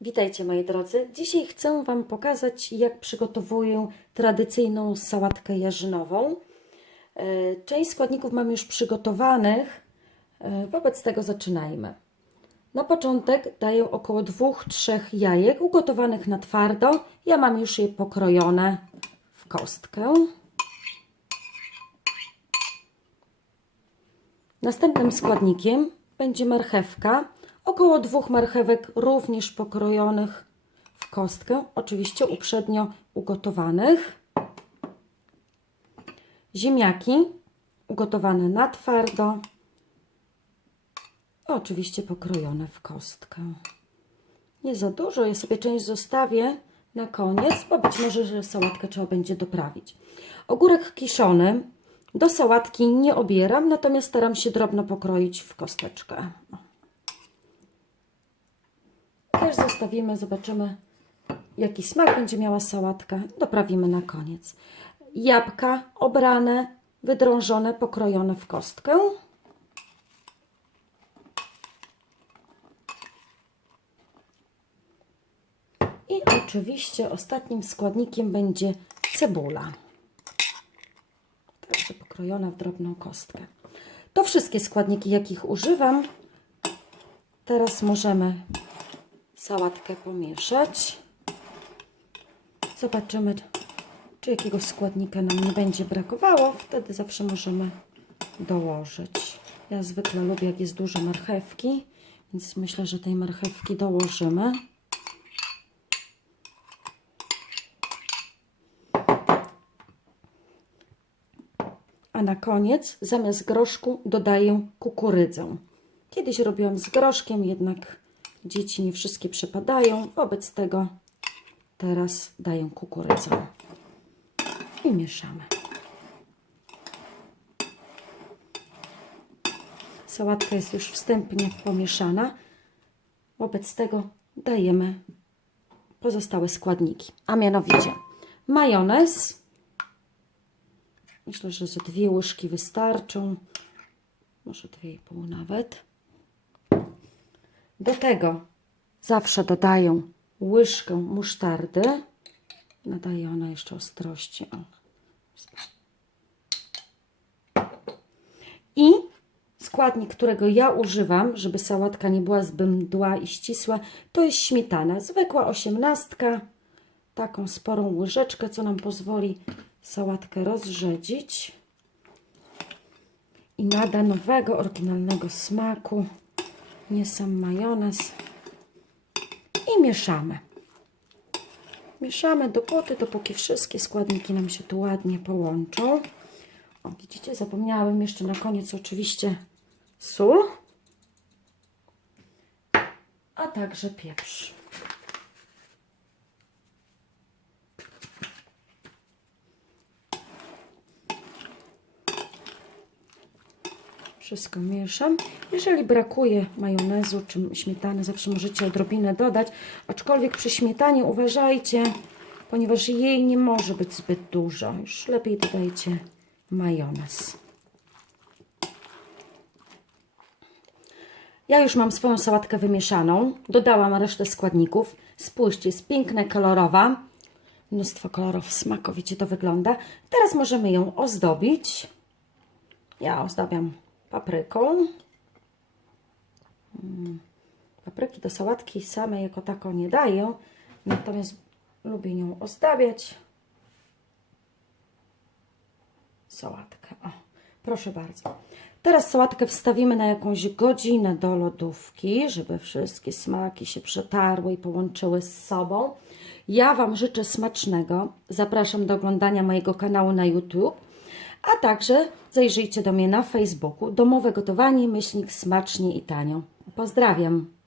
Witajcie moi drodzy. Dzisiaj chcę Wam pokazać, jak przygotowuję tradycyjną sałatkę jarzynową. E, Część składników mam już przygotowanych, e, wobec tego zaczynajmy. Na początek daję około 2-3 jajek ugotowanych na twardo. Ja mam już je pokrojone w kostkę. Następnym składnikiem będzie marchewka. Około dwóch marchewek również pokrojonych w kostkę, oczywiście uprzednio ugotowanych. Ziemniaki ugotowane na twardo. Oczywiście pokrojone w kostkę. Nie za dużo, ja sobie część zostawię na koniec, bo być może, że sałatkę trzeba będzie doprawić. Ogórek kiszony do sałatki nie obieram, natomiast staram się drobno pokroić w kosteczkę. Też zostawimy, zobaczymy jaki smak będzie miała sałatka. Doprawimy na koniec. Jabłka obrane, wydrążone, pokrojone w kostkę. I oczywiście ostatnim składnikiem będzie cebula. Także pokrojona w drobną kostkę. To wszystkie składniki, jakich używam. Teraz możemy sałatkę pomieszać. Zobaczymy, czy jakiegoś składnika nam nie będzie brakowało. Wtedy zawsze możemy dołożyć. Ja zwykle lubię, jak jest dużo marchewki, więc myślę, że tej marchewki dołożymy. A na koniec zamiast groszku dodaję kukurydzę. Kiedyś robiłam z groszkiem, jednak dzieci nie wszystkie przepadają. Wobec tego teraz daję kukurydzę i mieszamy. Sałatka jest już wstępnie pomieszana. Wobec tego dajemy pozostałe składniki, a mianowicie majonez. Myślę, że ze dwie łyżki wystarczą, może dwie i pół nawet. Do tego zawsze dodaję łyżkę musztardy. Nadaje ona jeszcze ostrości. O. I składnik, którego ja używam, żeby sałatka nie była zbyt mdła i ścisła, to jest śmietana. Zwykła osiemnastka. Taką sporą łyżeczkę, co nam pozwoli sałatkę rozrzedzić. I nada nowego, oryginalnego smaku nie sam majonez i mieszamy. Mieszamy dopóty, dopóki wszystkie składniki nam się tu ładnie połączą. O, widzicie, zapomniałem jeszcze na koniec oczywiście sól, a także pieprz. Wszystko mieszam. Jeżeli brakuje majonezu czy śmietany, zawsze możecie odrobinę dodać. Aczkolwiek przy śmietanie uważajcie, ponieważ jej nie może być zbyt dużo. Już lepiej dodajcie majonez. Ja już mam swoją sałatkę wymieszaną. Dodałam resztę składników. Spójrzcie, jest piękna, kolorowa. Mnóstwo kolorów smakowicie to wygląda. Teraz możemy ją ozdobić. Ja ozdabiam papryką. Mm, Papryki do sałatki same jako tako nie daję, natomiast lubię nią ozdabiać. Sałatkę. O, proszę bardzo. Teraz sałatkę wstawimy na jakąś godzinę do lodówki, żeby wszystkie smaki się przetarły i połączyły z sobą. Ja Wam życzę smacznego. Zapraszam do oglądania mojego kanału na YouTube. A także zajrzyjcie do mnie na Facebooku. Domowe gotowanie, myślnik smacznie i tanio. Pozdrawiam.